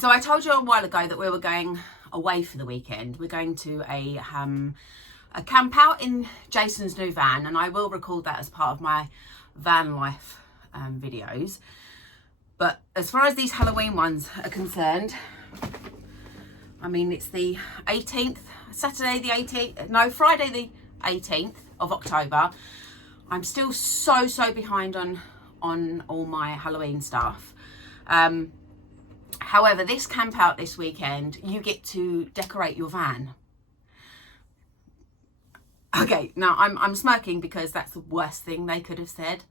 So I told you a while ago that we were going away for the weekend. We're going to a camp out in Jason's new van, and I will record that as part of my van life videos. But as far as these Halloween ones are concerned, I mean, it's the 18th, Friday the 18th of October. I'm still so behind on all my Halloween stuff. However, this camp out this weekend, you get to decorate your van. Okay, now I'm smirking because that's the worst thing they could have said.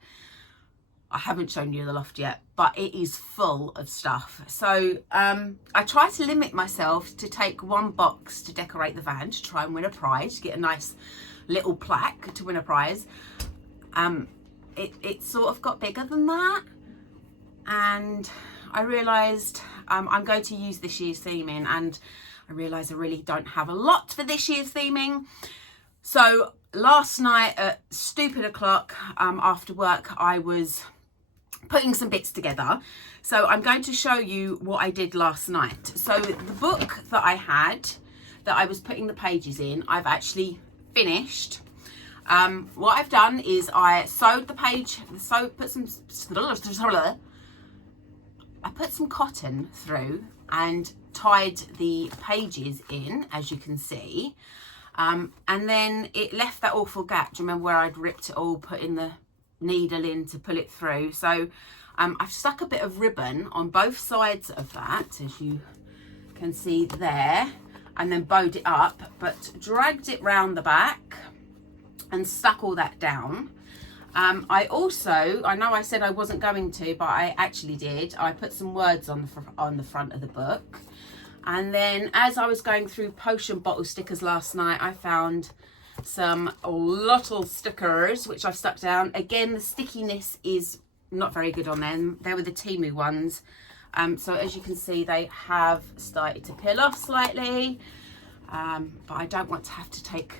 I haven't shown you the loft yet, but it is full of stuff. So I try to limit myself to take one box to decorate the van to try and win a prize, to get a nice little plaque to win a prize. It sort of got bigger than that, and I realised I'm going to use this year's theming, and I realised I really don't have a lot for this year's theming. So last night at stupid o'clock after work, I was putting some bits together. So I'm going to show you what I did last night. So the book that I had, that I was putting the pages in, I've actually finished. What I've done is I sewed the page, I put some cotton through and tied the pages in, as you can see. And then it left that awful gap. Do you remember where I'd ripped it all, putting the needle in to pull it through? So I've stuck a bit of ribbon on both sides of that, as you can see there, and then bowed it up, but dragged it round the back and stuck all that down. I know I said I wasn't going to, but I actually did. I put some words on the front of the book. And then as I was going through potion bottle stickers last night, I found some little stickers, which I've stuck down. Again, the stickiness is not very good on them. They were the Temu ones. So as you can see, they have started to peel off slightly. But I don't want to have to take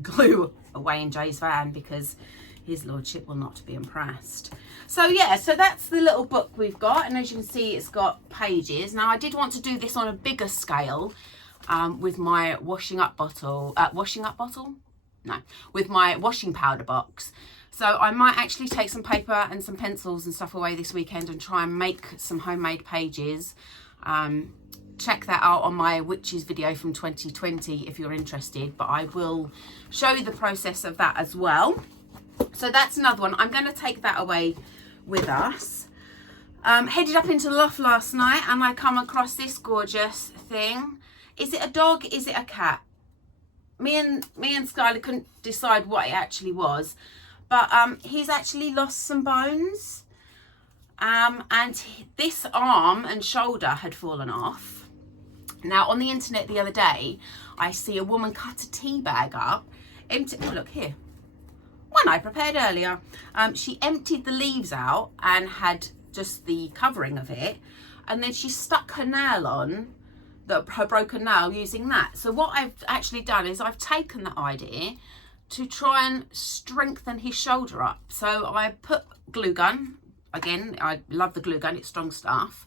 glue away in Jay's van, because his lordship will not be impressed. So yeah, so that's the little book we've got, and as you can see, it's got pages. Now I did want to do this on a bigger scale with my washing powder box. So I might actually take some paper and some pencils and stuff away this weekend and try and make some homemade pages. Check that out on my witches video from 2020 if you're interested, but I will show you the process of that as well. So that's another one. I'm going to take that away with us. Headed up into the loft last night, and I come across this gorgeous thing. Is it a dog? Is it a cat? Me and Skylar couldn't decide what it actually was, but he's actually lost some bones, and this arm and shoulder had fallen off. Now on the internet the other day, I see a woman cut a tea bag up, look here, one I prepared earlier. She emptied the leaves out and had just the covering of it, and then she stuck her nail on, her broken nail, using that. So what I've actually done is I've taken that idea to try and strengthen his shoulder up. So I put glue gun, again, I love the glue gun, it's strong stuff.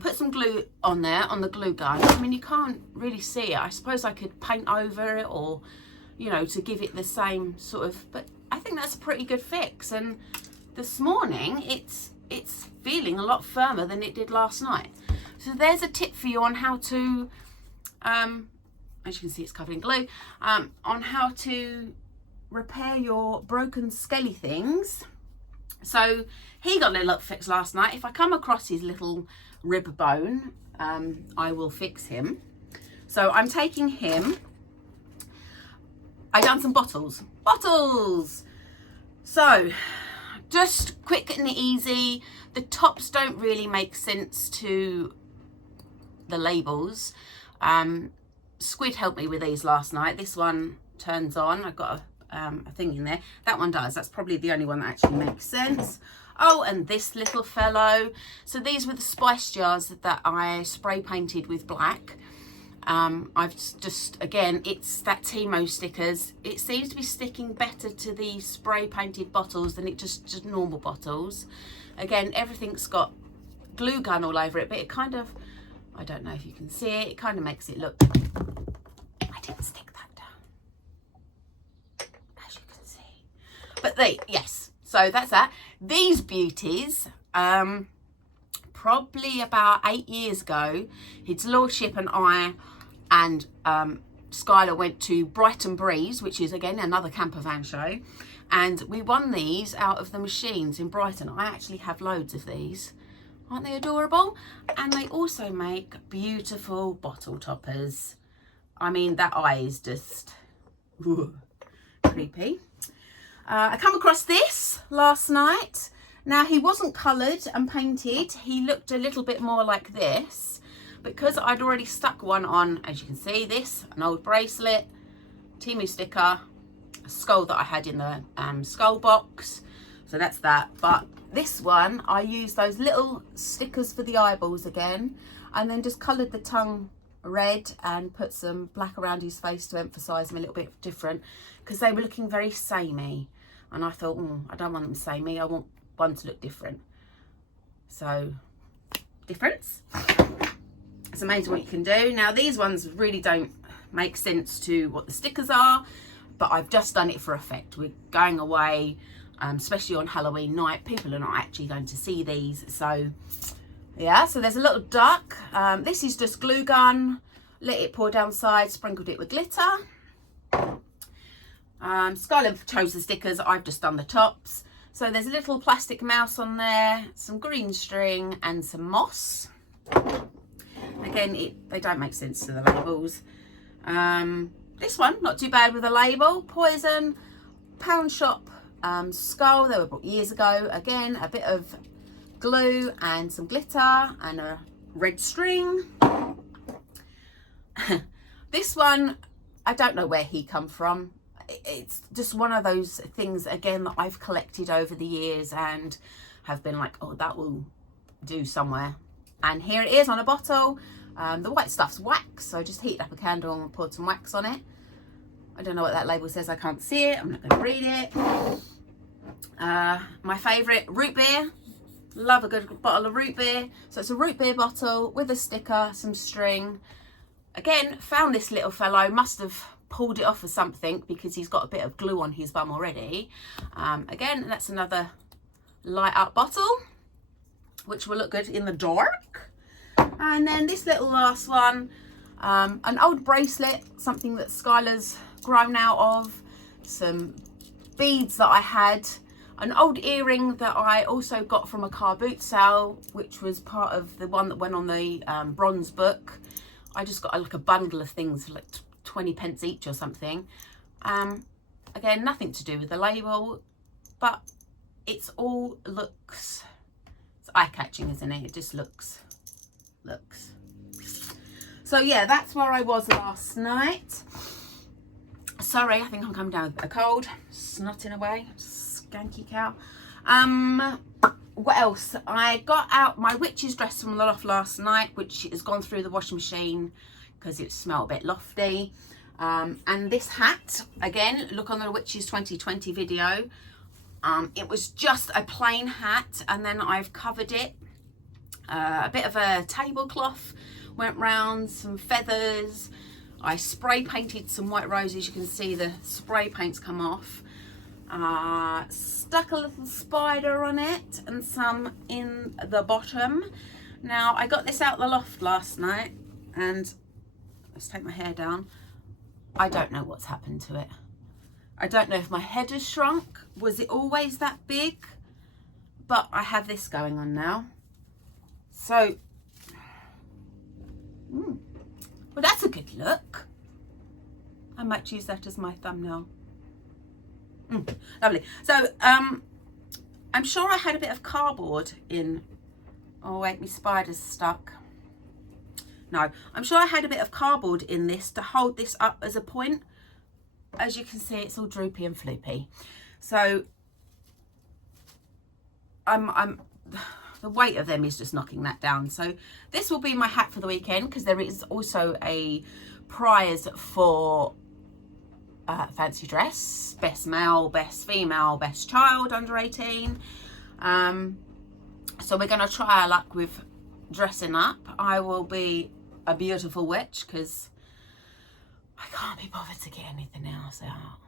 Put some glue on there, on the glue gun. I mean, you can't really see it. I suppose I could paint over it, or, you know, to give it the same sort of, but I think that's a pretty good fix. And this morning, it's feeling a lot firmer than it did last night. So there's a tip for you on how to, as you can see, it's covered in glue, on how to repair your broken skelly things. So he got a little fix last night. If I come across his little rib bone, I will fix him. So I'm taking him. I done some bottles. So just quick and easy. The tops don't really make sense to the labels. Squid helped me with these last night. This one turns on. I've got a thing in there. That one does. That's probably the only one that actually makes sense. Oh, and this little fellow. So these were the spice jars that I spray painted with black. I've just, again, it's that Temu stickers. It seems to be sticking better to the spray painted bottles than it just normal bottles. Again, everything's got glue gun all over it, but it kind of I don't know if you can see it. It kind of makes it look... I didn't stick that down, as you can see. But yes, so that's that. These beauties, probably about 8 years ago, His Lordship and I and Skylar went to Brighton Breeze, which is again another camper van show, and we won these out of the machines in Brighton. I actually have loads of these. Aren't they adorable? And they also make beautiful bottle toppers. I mean, that eye is just creepy. I come across this last night. Now, he wasn't coloured and painted. He looked a little bit more like this, because I'd already stuck one on, as you can see, this, an old bracelet, Temu sticker, a skull that I had in the skull box. So that's that. But this one, I used those little stickers for the eyeballs again, and then just coloured the tongue red and put some black around his face to emphasise him a little bit different, because they were looking very samey. And I thought, I don't want them samey, I want one to look different. So, difference. It's amazing what you can do. Now, these ones really don't make sense to what the stickers are, but I've just done it for effect. We're going away, especially on Halloween night. People are not actually going to see these. So, yeah, so there's a little duck. This is just glue gun. Let it pour down side, sprinkled it with glitter. Skylar chose the stickers. I've just done the tops. So there's a little plastic mouse on there, some green string and some moss. Again, they don't make sense to the labels. This one, not too bad with a label. Poison, Pound Shop skull. They were bought years ago. Again, a bit of glue and some glitter and a red string. This one, I don't know where he come from. It's just one of those things, again, that I've collected over the years and have been like, oh, that will do somewhere. And here it is on a bottle. The white stuff's wax, so just heated up a candle and poured some wax on it. I don't know what that label says, I can't see it, I'm not going to read it. My favourite, root beer. Love a good bottle of root beer. So it's a root beer bottle with a sticker, some string. Again, found this little fellow, must have pulled it off or something, because he's got a bit of glue on his bum already. Again, that's another light up bottle, which will look good in the dark. And then this little last one, an old bracelet, something that Skylar's grown out of, some beads that I had, an old earring that I also got from a car boot sale, which was part of the one that went on the bronze book. I just got like a bundle of things for like 20 pence each or something. Again, nothing to do with the label, but it's all looks, it's eye-catching, isn't it? It just looks. So yeah, that's where I was last night. Sorry, I think I'm coming down with a cold, snotting away, skanky cow. What else? I got out my witch's dress from the loft last night, which has gone through the washing machine because it smelled a bit lofty. And this hat, again, look on the Witches 2020 video. It was just a plain hat, and then I've covered it. A bit of a tablecloth went round, some feathers. I spray painted some white roses. You can see the spray paints come off. Stuck a little spider on it and some in the bottom. Now, I got this out the loft last night, and let's take my hair down. I don't know what's happened to it. I don't know if my head has shrunk. Was it always that big? But I have this going on now. So, well, that's a good look. I might use that as my thumbnail. Lovely. So, I'm sure I had a bit of cardboard in. Oh wait, my spider's stuck. No, I'm sure I had a bit of cardboard in this to hold this up as a point. As you can see, it's all droopy and floopy. So, the weight of them is just knocking that down. So this will be my hat for the weekend, because there is also a prize for fancy dress, best male, best female, best child under 18. So we're going to try our luck with dressing up. I will be a beautiful witch because I can't be bothered to get anything else out.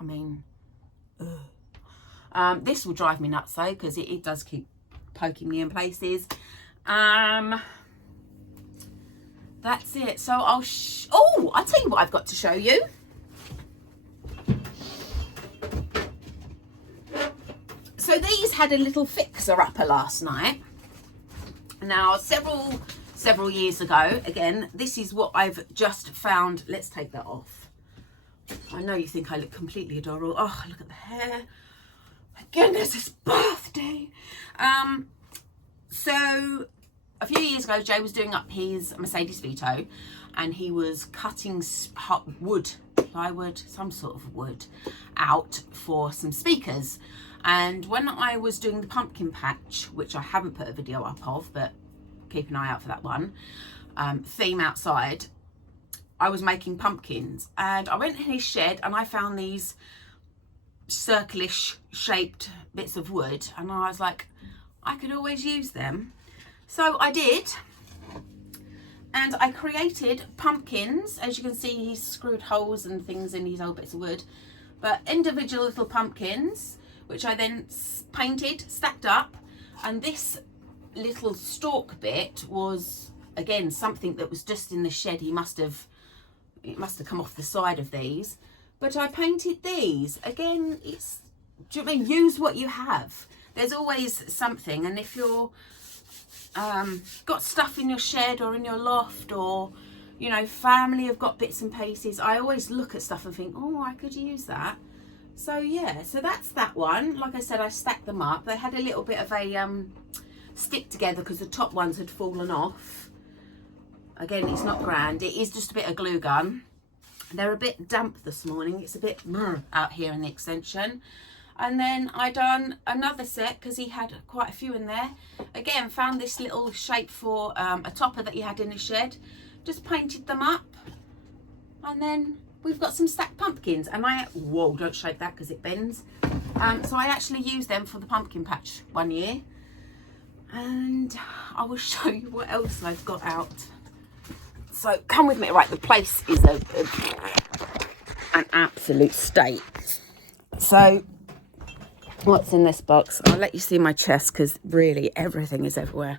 I mean, this will drive me nuts though, because it does keep poking me in places. That's it. So I'll tell you what I've got to show you. So these had a little fixer-upper last night. Now, several years ago, again, this is what I've just found. Let's take that off. I know you think I look completely adorable. Oh, look at the hair. My goodness, it's birthday. So a few years ago, Jay was doing up his Mercedes Vito, and he was cutting wood, plywood, some sort of wood, out for some speakers. And when I was doing the pumpkin patch, which I haven't put a video up of, but keep an eye out for that one, theme outside, I was making pumpkins. And I went in his shed and I found these circle-ish shaped bits of wood. And I was like, I could always use them. So I did. And I created pumpkins. As you can see, he's screwed holes and things in these old bits of wood. But individual little pumpkins, which I then painted, stacked up. And this little stalk bit was, again, something that was just in the shed. It must have come off the side of these. But I painted these. Again, it's, do you know what I mean? Use what you have. There's always something. And if you're got stuff in your shed or in your loft, or, you know, family have got bits and pieces, I always look at stuff and think, oh, I could use that. So yeah, so that's that one. Like I said, I stacked them up. They had a little bit of a stick together because the top ones had fallen off. Again, it's not grand. It is just a bit of glue gun. They're a bit damp this morning. It's a bit out here in the extension. And then I done another set because he had quite a few in there. Again, found this little shape for a topper that he had in his shed. Just painted them up. And then we've got some stacked pumpkins, and whoa, don't shake that because it bends. So I actually used them for the pumpkin patch one year, and I will show you what else I've got out. So come with me. Right, the place is an absolute state. So what's in this box? I'll let you see my chest because really everything is everywhere.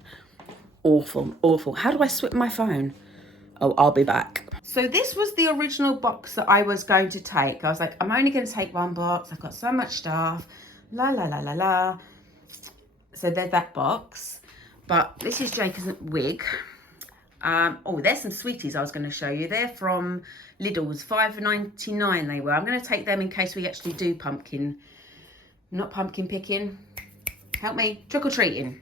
Awful, awful. How do I switch my phone? Oh, I'll be back. So this was the original box that I was going to take. I was like, I'm only going to take one box. I've got so much stuff. La, la, la, la, la. So there's that box. But this is Jacob's wig. Oh, there's some sweeties I was going to show you. They're from Lidl's. $5.99 they were. I'm going to take them in case we actually do pumpkin. Not pumpkin picking. Help me. Trick-or-treating.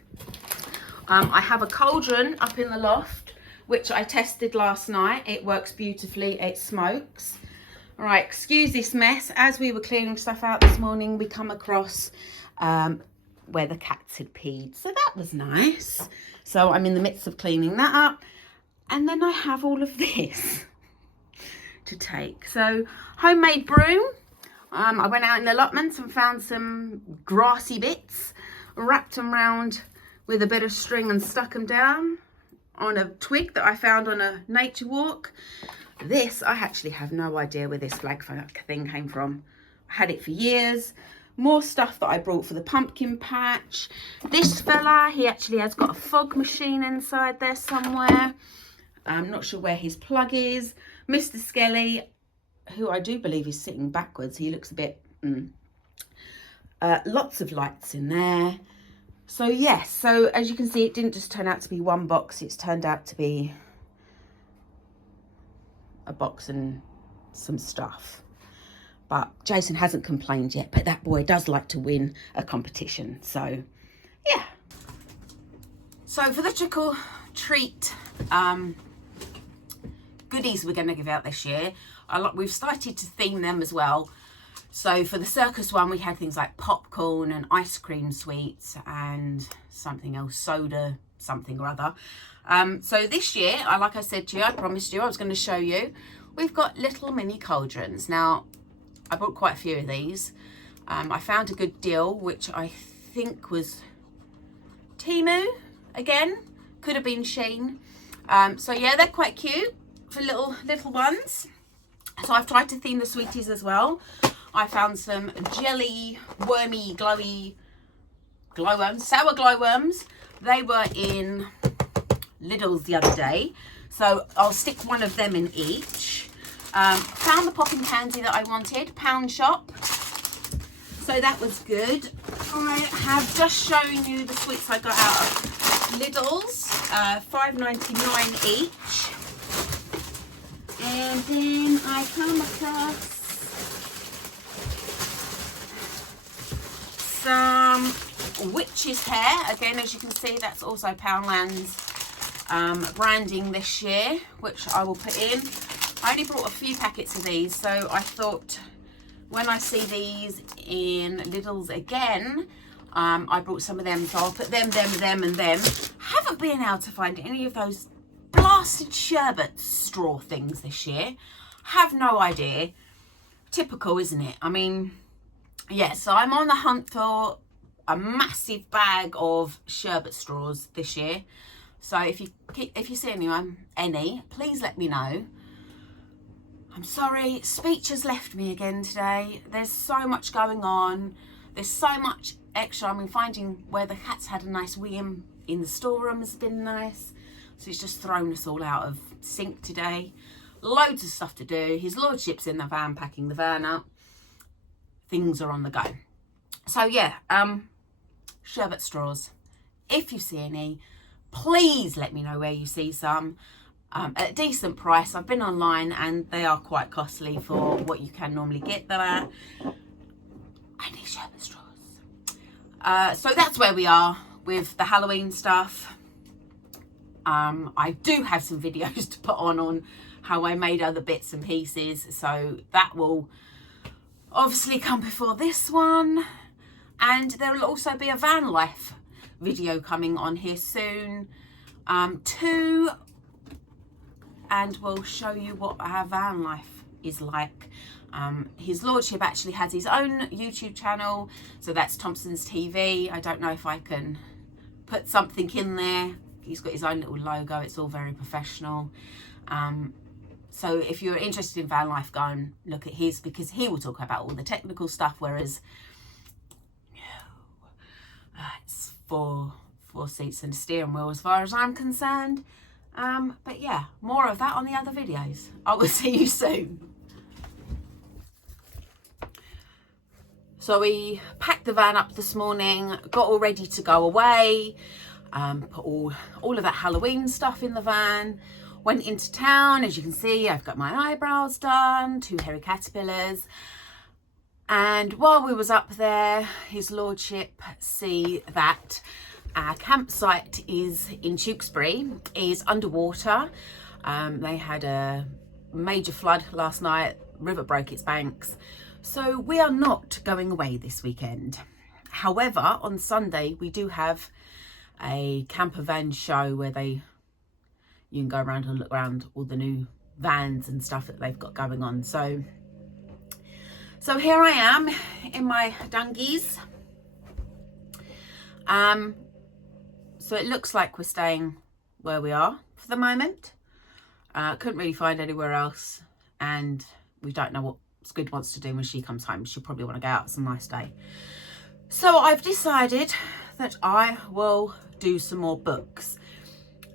I have a cauldron up in the loft, which I tested last night. It works beautifully. It smokes. All right, excuse this mess. As we were cleaning stuff out this morning, we come across where the cats had peed. So that was nice. So I'm in the midst of cleaning that up. And then I have all of this to take. So homemade broom. I went out in the allotments and found some grassy bits, wrapped them round with a bit of string and stuck them down on a twig that I found on a nature walk. This, I actually have no idea where this flag thing came from. I had it for years. More stuff that I brought for the pumpkin patch. This fella, he actually has got a fog machine inside there somewhere. I'm not sure where his plug is. Mr. Skelly, who I do believe is sitting backwards. He looks a bit... lots of lights in there. So yes, so as you can see, it didn't just turn out to be one box. It's turned out to be a box and some stuff. But Jason hasn't complained yet, but that boy does like to win a competition. So yeah. So for the trick or treat goodies we're going to give out this year, we've started to theme them as well. So for the circus one, we had things like popcorn and ice cream sweets and something else, soda, something or other. So this year, like I said to you, I promised you I was going to show you, we've got little mini cauldrons. Now, I bought quite a few of these. I found a good deal, which I think was Temu again. Could have been Sheen. So yeah, they're quite cute for little ones. So I've tried to theme the sweeties as well. I found some jelly, wormy, glowy glowworms, sour glowworms. They were in Lidl's the other day. So I'll stick one of them in each. Found the popping candy that I wanted, Pound Shop. So that was good. I have just shown you the sweets I got out of Lidl's, $5.99 each. And then I come across some witch's hair. Again, as you can see, that's also Poundland's branding this year, which I will put in. I only brought a few packets of these, so I thought when I see these in Lidl's again, I brought some of them, so I'll put them, and them. Haven't been able to find any of those blasted sherbet straw things this year. Have no idea. Typical, isn't it? I mean, yeah, so I'm on the hunt for a massive bag of sherbet straws this year. So if you see anyone, please let me know. I'm sorry, speech has left me again today. There's so much going on. There's so much extra. I mean, finding where the cat's had a nice wee in the storeroom has been nice. So it's just thrown us all out of sync today. Loads of stuff to do. His lordship's in the van, packing the van up. Things are on the go. So yeah, sherbet straws. If you see any, please let me know where you see some. At a decent price. I've been online and they are quite costly for what you can normally get them at. I need sherbet straws. So that's where we are with the Halloween stuff. I do have some videos to put on how I made other bits and pieces, so that will obviously come before this one. And there will also be a van life video coming on here soon too, and we'll show you what our van life is like. His lordship actually has his own YouTube channel, so that's Thompson's TV. I don't know if I can put something in there. He's got his own little logo. It's all very professional. So if you're interested in van life, go and look at his, because he will talk about all the technical stuff, whereas it's four seats and a steering wheel as far as I'm concerned. But yeah, more of that on the other videos. I will see you soon. So we packed the van up this morning, got all ready to go away, put all of that Halloween stuff in the van, went into town. As you can see, I've got my eyebrows done, 2 hairy caterpillars. And while we was up there, his lordship see that our campsite is in Tewkesbury, is underwater. They had a major flood last night, river broke its banks. So we are not going away this weekend. However, on Sunday, we do have a camper van show where you can go around and look around all the new vans and stuff that they've got going on. So here I am in my dungies. So it looks like we're staying where we are for the moment. Couldn't really find anywhere else, and we don't know what Squid wants to do when she comes home. She'll probably want to go out some nice day. So I've decided that I will do some more books.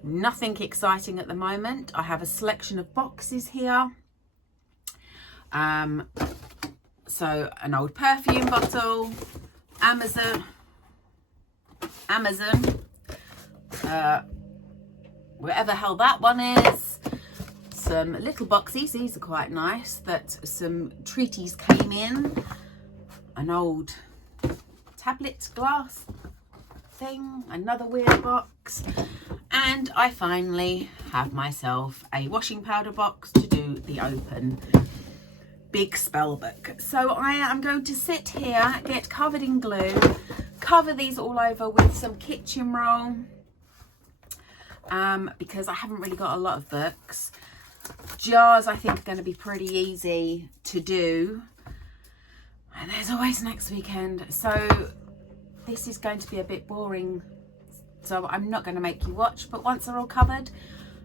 Nothing exciting at the moment. I have a selection of boxes here. So an old perfume bottle, Amazon, wherever the hell that one is. Some little boxies, these are quite nice, that some treaties came in. An old tablet glass thing, another weird box. And I finally have myself a washing powder box to do the open. Big spell book. So I am going to sit here, get covered in glue, cover these all over with some kitchen roll, because I haven't really got a lot of books. Jars I think are going to be pretty easy to do, and there's always next weekend, so this is going to be a bit boring so I'm not going to make you watch. But once they're all covered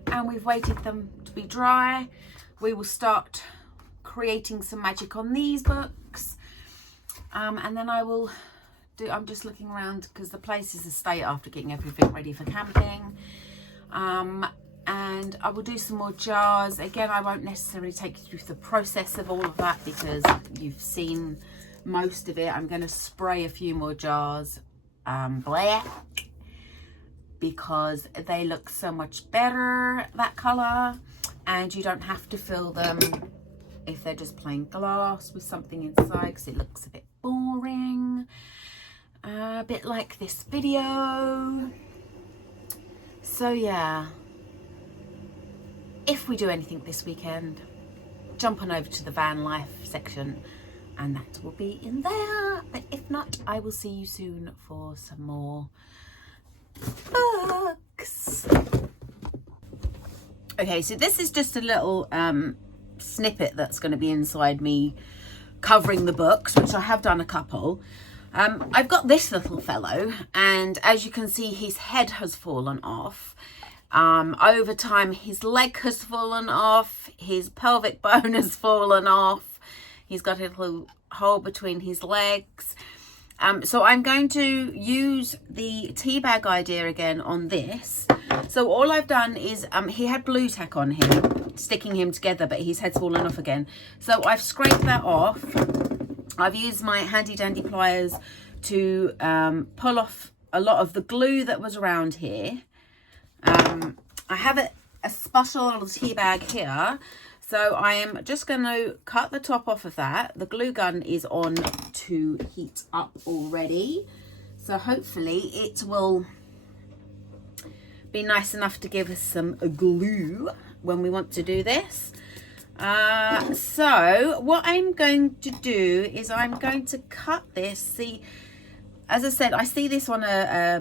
and we've waited them to be dry, we will start creating some magic on these books. And then I will do, I'm just looking around because the place is a state after getting everything ready for camping. And I will do some more jars. Again, I won't necessarily take you through the process of all of that because you've seen most of it. I'm going to spray a few more jars black because they look so much better, that colour, and you don't have to fill them if they're just plain glass with something inside because it looks a bit boring, a bit like this video. So yeah, if we do anything this weekend, jump on over to the van life section and that will be in there. But if not, I will see you soon for some more books. Okay, so this is just a little snippet that's going to be inside me covering the books, which I have done a couple. I've got this little fellow, and as you can see, his head has fallen off. Over time, his leg has fallen off, his pelvic bone has fallen off, he's got a little hole between his legs. So I'm going to use the tea bag idea again on this. So all I've done is, he had blue tack on him, sticking him together, but his head's fallen off again. So I've scraped that off. I've used my handy dandy pliers to pull off a lot of the glue that was around here. I have a special little tea bag here, so I am just going to cut the top off of that. The glue gun is on to heat up already, so hopefully it will be nice enough to give us some glue when we want to do this. So what I'm going to do is I'm going to cut this. See, as I said, I see this on a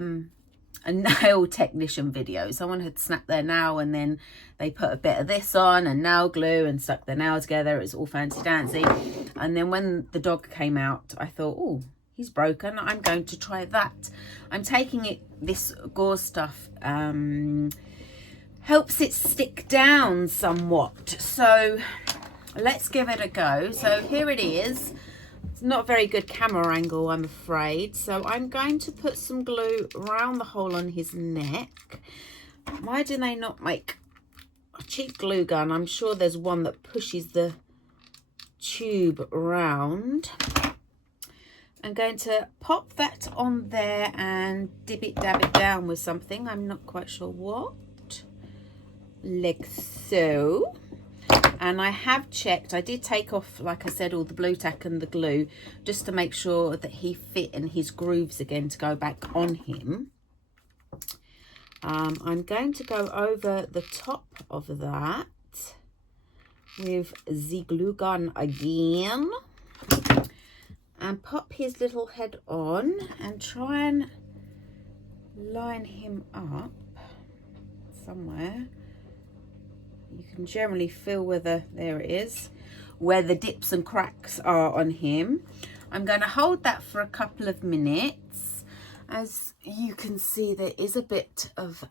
nail technician video. Someone had snapped their nail and then they put a bit of this on and nail glue and stuck their nail together. It's all fancy dancy. And then when the dog came out, I thought, oh, he's broken. I'm going to try that. I'm taking it, this gauze stuff helps it stick down somewhat. So let's give it a go. So here it is. It's not a very good camera angle, I'm afraid. So I'm going to put some glue around the hole on his neck. Why do they not make a cheap glue gun? I'm sure there's one that pushes the tube around. I'm going to pop that on there and dab it down with something. I'm not quite sure what. Like so. And I have checked, I did take off, like I said, all the blue tack and the glue just to make sure that he fit in his grooves again to go back on him. I'm going to go over the top of that with the glue gun again and pop his little head on and try and line him up somewhere. You can generally feel whether, there it is, where the dips and cracks are on him. I'm going to hold that for a couple of minutes. As you can see, there is a bit of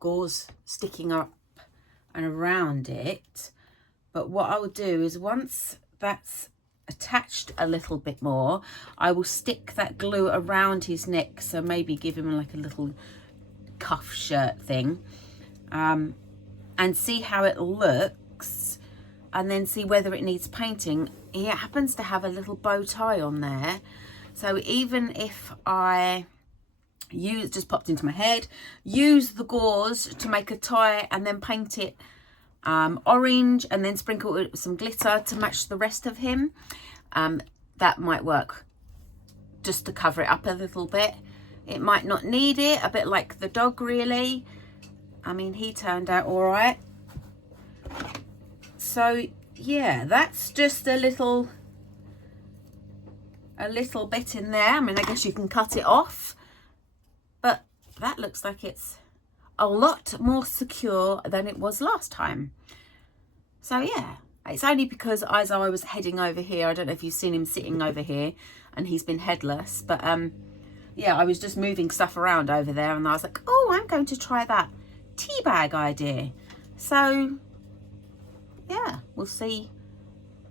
gauze sticking up and around it. But what I will do is once that's attached a little bit more, I will stick that glue around his neck. So maybe give him like a little cuff shirt thing. And see how it looks and then see whether it needs painting. He happens to have a little bow tie on there, so even if I just popped into my head, use the gauze to make a tie and then paint it orange and then sprinkle it with some glitter to match the rest of him, that might work just to cover it up a little bit. It might not need it, a bit like the dog really. I mean, he turned out all right. So yeah, that's just a little bit in there. I mean, I guess you can cut it off, but that looks like it's a lot more secure than it was last time. So yeah, it's only because as I was heading over here, I don't know if you've seen him sitting over here and he's been headless, but yeah, I was just moving stuff around over there, and I was like, oh, I'm going to try that tea bag idea. So yeah, we'll see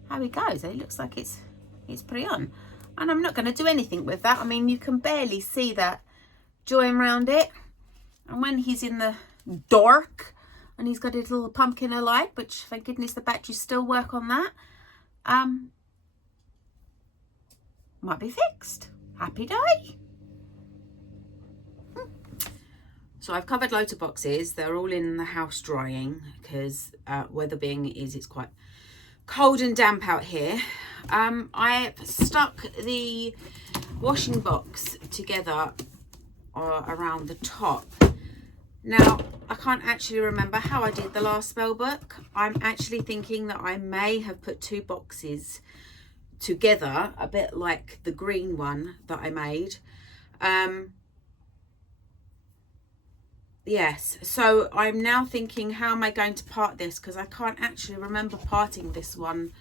how it goes. It looks like it's pretty on, and I'm not going to do anything with that. I mean, you can barely see that join around it, and when he's in the dark and he's got his little pumpkin alight, which thank goodness the batteries still work on that, might be fixed. Happy day. So I've covered loads of boxes. They're all in the house drying because weather being it's quite cold and damp out here. I've stuck the washing box together around the top. Now, I can't actually remember how I did the last spell book. I'm actually thinking that I may have put two boxes together, a bit like the green one that I made. Yes, so I'm now thinking, how am I going to part this? Because I can't actually remember parting this one,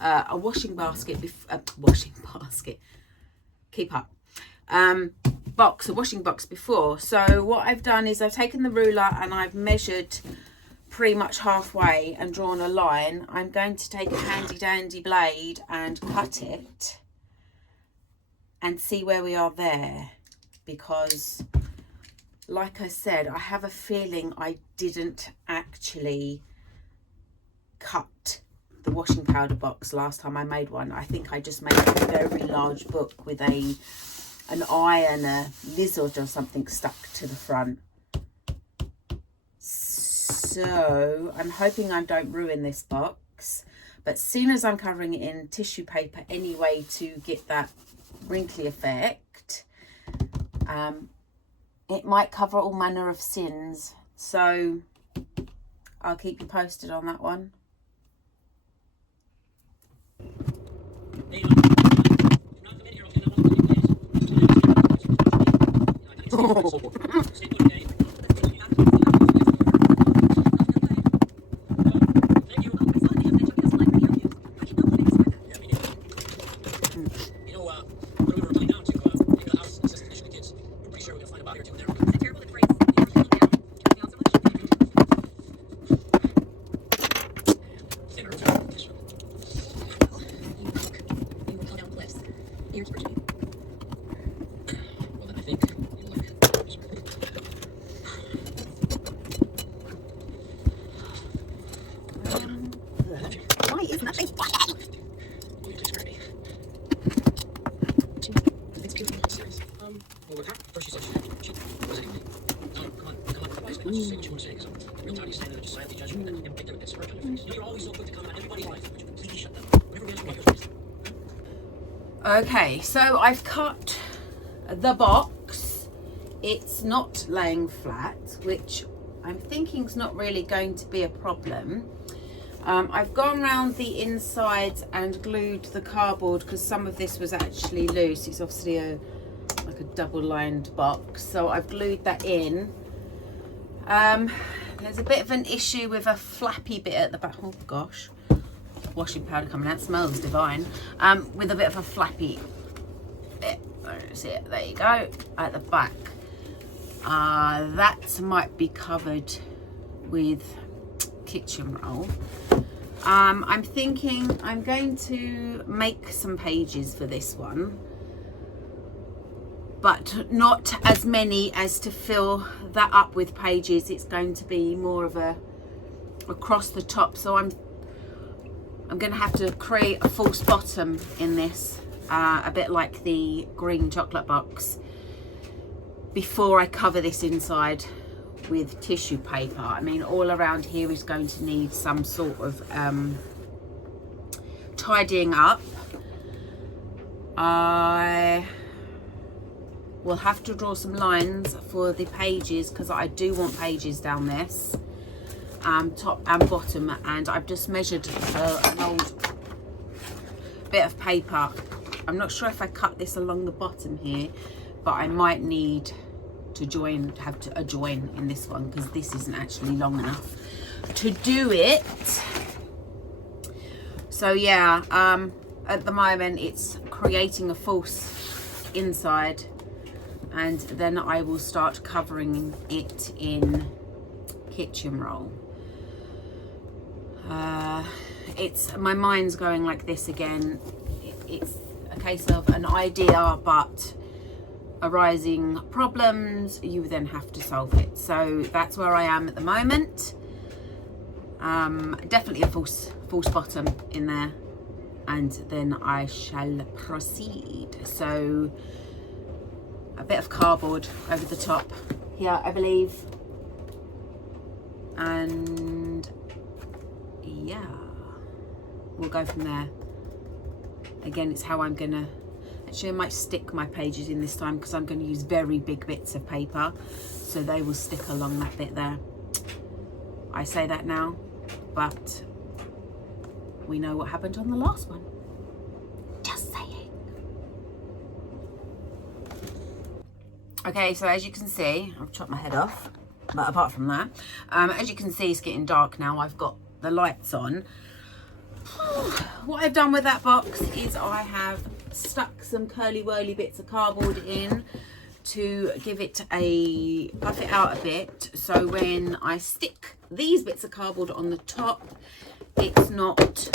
a washing basket, keep up, a washing box before. So what I've done is I've taken the ruler and I've measured pretty much halfway and drawn a line. I'm going to take a handy dandy blade and cut it and see where we are there, because like I said, I have a feeling I didn't actually cut the washing powder box last time I made one. I think I just made a very large book with an eye and a lizard or something stuck to the front. So I'm hoping I don't ruin this box, but soon as I'm covering it in tissue paper anyway to get that wrinkly effect, it might cover all manner of sins. So I'll keep you posted on that one. Okay, so I've cut the box. It's not laying flat, which I'm thinking is not really going to be a problem. I've gone around the insides and glued the cardboard because some of this was actually loose. It's obviously like a double lined box, so I've glued that in. There's a bit of an issue with a flappy bit at the back. Oh gosh, washing powder coming out, smells divine. With a bit of a flappy bit. See it? There you go, at the back. That might be covered with kitchen roll. I'm thinking I'm going to make some pages for this one, but not as many as to fill that up with pages. It's going to be more of a across the top, so I'm going to have to create a false bottom in this, a bit like the green chocolate box, before I cover this inside with tissue paper. I mean, all around here is going to need some sort of tidying up. I will have to draw some lines for the pages because I do want pages down this, top and bottom, and I've just measured an old bit of paper. I'm not sure if I cut this along the bottom here, but I might need to have a join in this one because this isn't actually long enough to do it. So yeah, at the moment it's creating a false inside and then I will start covering it in kitchen roll. It's, my mind's going like this again. It's a case of an idea, but arising problems, you then have to solve it. So that's where I am at the moment. Definitely a false bottom in there, and then I shall proceed. So a bit of cardboard over the top here, I believe, and yeah, we'll go from there. Again, it's how I'm gonna, actually I might stick my pages in this time, because I'm going to use very big bits of paper, so they will stick along that bit there. I say that now, but we know what happened on the last one. Just saying. Okay, so as you can see, I've chopped my head off, but apart from that, as you can see, it's getting dark now. I've got the lights on. What I've done with that box is I have stuck some curly whirly bits of cardboard in to give it a, buff it out a bit, so when I stick these bits of cardboard on the top, it's not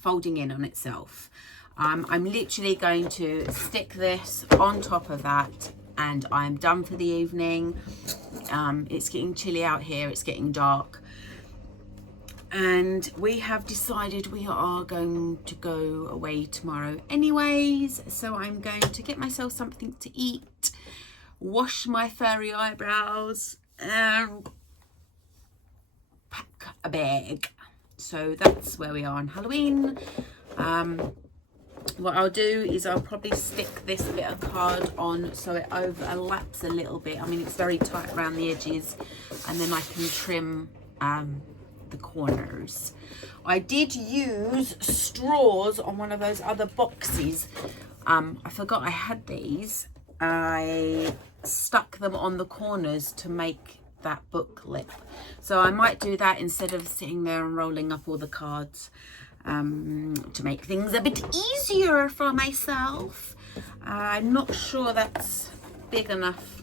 folding in on itself. I'm literally going to stick this on top of that, and I'm done for the evening. It's getting chilly out here, it's getting dark, and we have decided we are going to go away tomorrow anyways, so I'm going to get myself something to eat, wash my furry eyebrows, and pack a bag. So that's where we are on Halloween. What I'll do is I'll probably stick this bit of card on so it overlaps a little bit. I mean, it's very tight around the edges, and then I can trim the corners. I did use straws on one of those other boxes. I forgot I had these. I stuck them on the corners to make that book lip, so I might do that instead of sitting there and rolling up all the cards, to make things a bit easier for myself. I'm not sure that's big enough.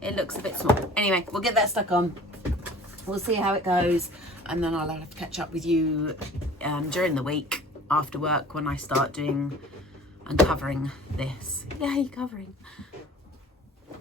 It looks a bit small. Anyway, we'll get that stuck on. We'll see how it goes, and then I'll have to catch up with you during the week after work when I start doing and covering this. Yay, covering.